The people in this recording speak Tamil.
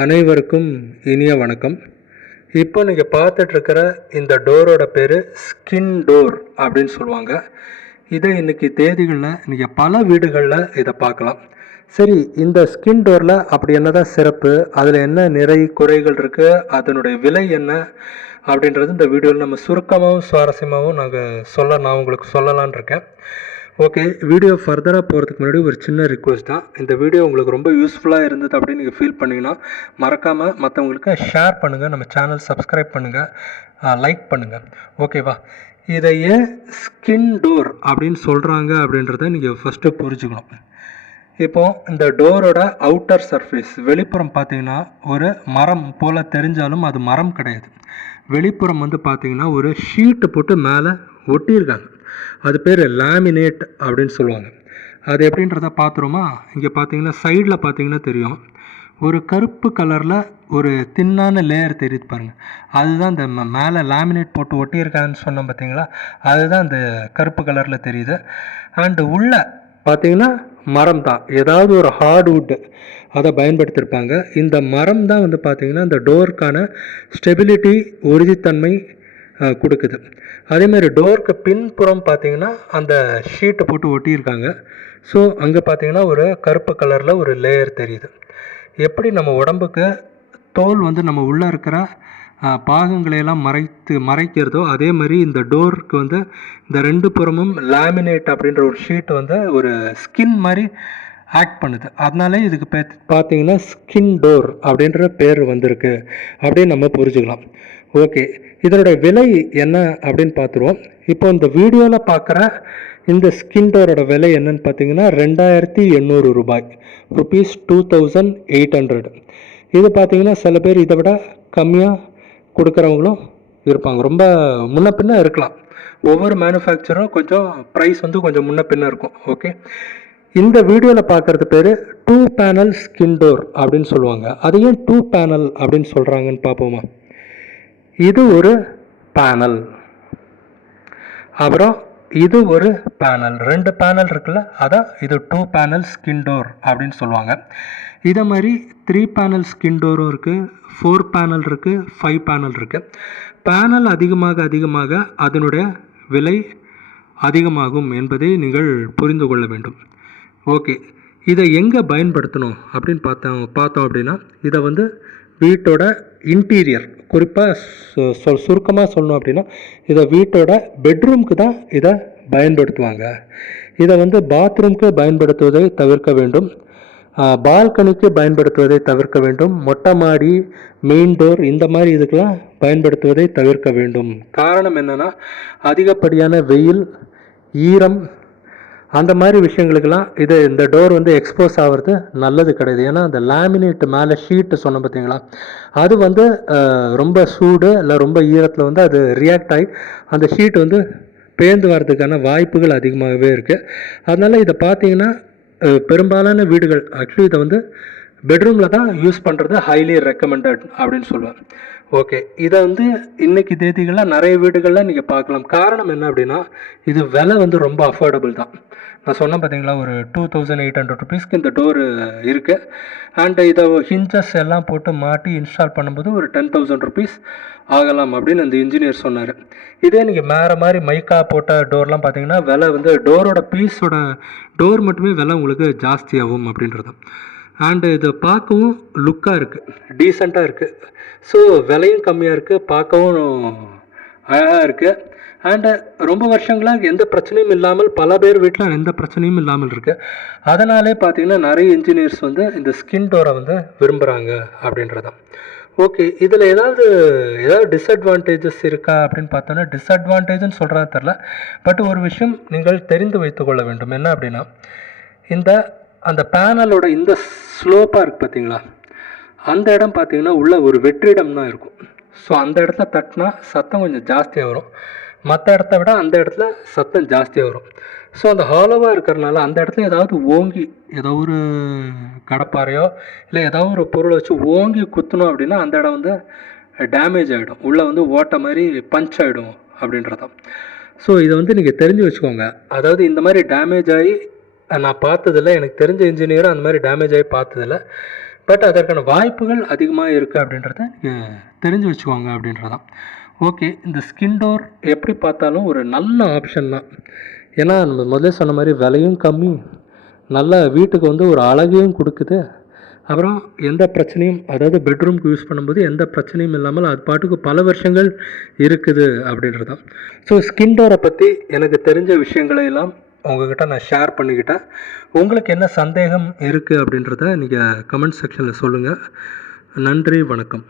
அனைவருக்கும் இனிய வணக்கம். இப்போ நீங்கள் பார்த்துட்ருக்கிற இந்த டோரோட பேர் ஸ்கின் டோர் அப்படின்னு சொல்லுவாங்க. இதை இன்றைக்கி தேதிகளில் நீங்கள் பல வீடுகளில் இதை பார்க்கலாம். சரி, இந்த ஸ்கின் டோரில் அப்படி என்ன தான் சிறப்பு, அதில் என்ன நிறை குறைகள் இருக்குது, அதனுடைய விலை என்ன அப்படின்றது இந்த வீடியோவில் நம்ம சுருக்கமாகவும் சுவாரஸ்யமாகவும் நான் உங்களுக்கு சொல்லலான் இருக்கேன். ஓகே, வீடியோ ஃபர்தராக போகிறதுக்கு முன்னாடி ஒரு சின்ன ரிக்வெஸ்ட் தான். இந்த வீடியோ உங்களுக்கு ரொம்ப யூஸ்ஃபுல்லாக இருந்தது அப்படின்னு நீங்கள் ஃபீல் பண்ணிங்கன்னா மறக்காமல் மற்றவங்களுக்கு ஷேர் பண்ணுங்கள், நம்ம சேனல் சப்ஸ்கிரைப் பண்ணுங்கள், லைக் பண்ணுங்கள். ஓகேவா? இதை ஏன் ஸ்கின் டோர் அப்படின்னு சொல்கிறாங்க அப்படின்றத நீங்கள் ஃபஸ்ட்டு புரிஞ்சுக்கணும். இப்போது இந்த டோரோட அவுட்டர் சர்ஃபேஸ் வெளிப்புறம் பார்த்தீங்கன்னா ஒரு மரம் போல் தெரிஞ்சாலும் அது மரம் கிடையாது. வெளிப்புறம் பார்த்தீங்கன்னா ஒரு ஷீட்டு போட்டு மேலே ஒட்டியிருக்காங்க. அது பேர் லேமினேட் அப்படின்னு சொல்லுவாங்க. அது எப்படின்றத பார்த்துருமா? இங்கே பார்த்தீங்கன்னா சைடில் பார்த்தீங்கன்னா தெரியும், ஒரு கருப்பு கலரில் ஒரு தின்னான லேயர் தெரியுது பாருங்கள். அதுதான் இந்த மேலே லேமினேட் போட்டு ஒட்டியிருக்கான்னு சொன்னோம் பார்த்தீங்களா, அதுதான் இந்த கருப்பு கலரில் தெரியுது. அண்டு உள்ளே பார்த்தீங்கன்னா மரம் தான், ஏதாவது ஒரு ஹார்ட்வுட் அதை பயன்படுத்தியிருப்பாங்க. இந்த மரம் தான் பார்த்தீங்கன்னா இந்த டோருக்கான ஸ்டெபிலிட்டி, உறுதித்தன்மை கொடுக்குது. அதேமாதிரி டோருக்கு பின்புறம் பார்த்தீங்கன்னா அந்த ஷீட்டை போட்டு ஒட்டியிருக்காங்க. ஸோ அங்கே பார்த்தீங்கன்னா ஒரு கருப்பு கலரில் ஒரு லேயர் தெரியுது. எப்படி நம்ம உடம்புக்கு தோல் நம்ம உள்ளே இருக்கிற பாகங்களையெல்லாம் மறைக்கிறதோ அதே மாதிரி இந்த டோருக்கு இந்த ரெண்டு புறமும் லேமினேட் அப்படின்ற ஒரு ஷீட் ஒரு ஸ்கின் மாதிரி ஆக்ட் பண்ணுது. அதனாலே இதுக்கு பார்த்தீங்கன்னா ஸ்கின் டோர் அப்படின்ற பேர் வந்திருக்கு அப்படின்னு நம்ம புரிஞ்சுக்கலாம். ஓகே, இதனுடைய விலை என்ன அப்படின்னு பார்த்துருவோம். இப்போ இந்த வீடியோவில் பார்க்குற இந்த ஸ்கின் டோரோட விலை என்னன்னு பார்த்தீங்கன்னா 2800 ரூபாய், ₹2800. இது பார்த்தீங்கன்னா சில பேர் இதை விட கம்மியாக கொடுக்குறவங்களும் இருப்பாங்க, ரொம்ப முன்ன பின்ன இருக்கலாம். ஒவ்வொரு மேனுஃபேக்சரும் கொஞ்சம் ப்ரைஸ் கொஞ்சம் முன்ன பின்ன இருக்கும். ஓகே, இந்த வீடியோவில் பார்க்குறது பேர் 2 பேனல் ஸ்கின் டோர் அப்படின்னு சொல்லுவாங்க. அதையும் 2 பேனல் அப்படின்னு சொல்கிறாங்கன்னு பார்ப்போமா? இது ஒரு பேனல், அப்புறம் இது ஒரு பேனல், 2 பேனல் இருக்குல்ல, அதான் இது 2 பேனல் ஸ்கின் டோர் அப்படின்னு சொல்லுவாங்க. இதை மாதிரி 3 பேனல் ஸ்கின் டோரும் இருக்குது, 4 பேனல் இருக்குது, 5 பேனல் இருக்குது. பேனல் அதிகமாக அதனுடைய விலை அதிகமாகும் என்பதை நீங்கள் புரிந்து கொள்ள வேண்டும். ஓகே, இதை எங்கே பயன்படுத்தணும் அப்படின்னு பார்த்தோம் அப்படின்னா, இதை வீட்டோட இன்டீரியர், குறிப்பாக சுருக்கமாக சொல்லணும் அப்படின்னா இதை வீட்டோட பெட்ரூம்க்கு தான் இதை பயன்படுத்துவாங்க. இதை பாத்ரூம்க்கு பயன்படுத்துவதை தவிர்க்க வேண்டும், பால்கனிக்கு பயன்படுத்துவதை தவிர்க்க வேண்டும், மொட்டை மாடி, மெயின் டோர் இந்த மாதிரி இதுக்கெல்லாம் பயன்படுத்துவதை தவிர்க்க வேண்டும். காரணம் என்னென்னா, அதிகப்படியான வெயில், ஈரம் அந்த மாதிரி விஷயங்களுக்கெல்லாம் இந்த டோர் எக்ஸ்போஸ் ஆகிறது நல்லது கிடையாது. ஏன்னா அந்த லேமினேட் மேலே ஷீட்டு சொன்னோம் பார்த்தீங்களா, அது ரொம்ப சூடு இல்லை ரொம்ப ஈரத்தில் அது ரியாக்ட் ஆகி அந்த ஷீட் பேர்ந்து வர்றதுக்கான வாய்ப்புகள் அதிகமாகவே இருக்குது. அதனால் இதை பார்த்தீங்கன்னா பெரும்பாலான வீடுகள் ஆக்சுவலி இதை பெட்ரூமில் தான் யூஸ் பண்ணுறது ஹைலி ரெக்கமெண்டட் அப்படின்னு சொல்லுவேன். ஓகே, இதை இன்றைக்கி தேதிகளில் நிறைய வீடுகளில் நீங்கள் பார்க்கலாம். காரணம் என்ன அப்படின்னா, இது விலை ரொம்ப அஃபோர்டபுள் தான். நான் சொன்னேன் பார்த்தீங்களா, ஒரு 2800 ருபீஸ்க்கு இந்த டோரு இருக்குது. அண்டு இதை ஹிஞ்சஸ் எல்லாம் போட்டு மாட்டி இன்ஸ்டால் பண்ணும்போது ஒரு 10,000 ருபீஸ் ஆகலாம் அப்படின்னு அந்த இன்ஜினியர் சொன்னார். இதே நீங்கள் வேறு மாதிரி மைக்கா போட்ட டோர்லாம் பார்த்தீங்கன்னா விலை டோரோட பீஸோட டோர் மட்டுமே விலை உங்களுக்கு ஜாஸ்தியாகும் அப்படின்றது. அண்டு இது பார்க்கவும் லுக்காக இருக்குது, டீசெண்டாக இருக்குது. ஸோ விலையும் கம்மியாக இருக்குது, பார்க்கவும் அழகாக இருக்குது. அண்டு ரொம்ப வருஷங்களாக எந்த பிரச்சனையும் இல்லாமல், பல பேர் வீட்டில் எந்த பிரச்சனையும் இல்லாமல் இருக்குது. அதனாலே பார்த்திங்கன்னா நிறைய இன்ஜினியர்ஸ் இந்த ஸ்கின் டோரை விரும்புகிறாங்க அப்படின்றதான். ஓகே, இதில் ஏதாவது டிஸ்அட்வான்டேஜஸ் இருக்கா அப்படின்னு பார்த்தோன்னா, டிஸ்அட்வான்டேஜ்னு சொல்கிறதா தெரில. பட் ஒரு விஷயம் நீங்கள் தெரிந்து வைத்து கொள்ள வேண்டும். என்ன அப்படின்னா, அந்த பேனலோட இந்த ஸ்லோப்பாக இருக்குது பார்த்தீங்களா, அந்த இடம் பார்த்தீங்கன்னா உள்ள ஒரு வெற்றிடம் தான் இருக்கும். ஸோ அந்த இடத்துல தட்டினா சத்தம் கொஞ்சம் ஜாஸ்தியாக வரும், மற்ற இடத்த விட அந்த இடத்துல சத்தம் ஜாஸ்தியாக வரும். ஸோ அந்த ஹாலோவாக இருக்கிறனால அந்த இடத்துல ஏதாவது ஓங்கி ஏதோ ஒரு கடப்பாறையோ இல்லை ஏதாவது ஒரு பொருளை வச்சு ஓங்கி குத்தணும் அப்படின்னா அந்த இடம் டேமேஜ் ஆகிடும், உள்ளே ஓட்ட மாதிரி பஞ்ச் ஆகிடும் அப்படின்றதான். ஸோ இதை நீங்கள் தெரிஞ்சு வச்சுக்கோங்க. அதாவது இந்த மாதிரி டேமேஜ் ஆகி நான் பார்த்ததில்ல, எனக்கு தெரிஞ்ச இன்ஜினியரும் அந்த மாதிரி டேமேஜ் ஆகி பார்த்ததில்ல. பட் அதற்கான வாய்ப்புகள் அதிகமாக இருக்குது அப்படின்றத நீங்கள் தெரிஞ்சு வச்சுக்கோங்க அப்படின்றதான். ஓகே, இந்த ஸ்கின் டோர் எப்படி பார்த்தாலும் ஒரு நல்ல ஆப்ஷன் தான். ஏன்னா நம்ம முதல்ல சொன்ன மாதிரி விலையும் கம்மி, நல்ல வீட்டுக்கு வந்து ஒரு அழகையும் கொடுக்குது. அப்புறம் எந்த பிரச்சனையும், அதாவது பெட்ரூம்க்கு யூஸ் பண்ணும்போது எந்த பிரச்சனையும் இல்லாமல் அது பாட்டுக்கு பல வருஷங்கள் இருக்குது அப்படின்றது தான். ஸோ ஸ்கின் டோரை பற்றி எனக்கு தெரிஞ்ச விஷயங்களை எல்லாம் உங்ககிட்ட நான் ஷேர் பண்ணிக்கிட்டேன். உங்களுக்கு என்ன சந்தேகம் இருக்குது அப்படின்றத நீங்கள் கமெண்ட் செக்ஷனில் சொல்லுங்கள். நன்றி, வணக்கம்.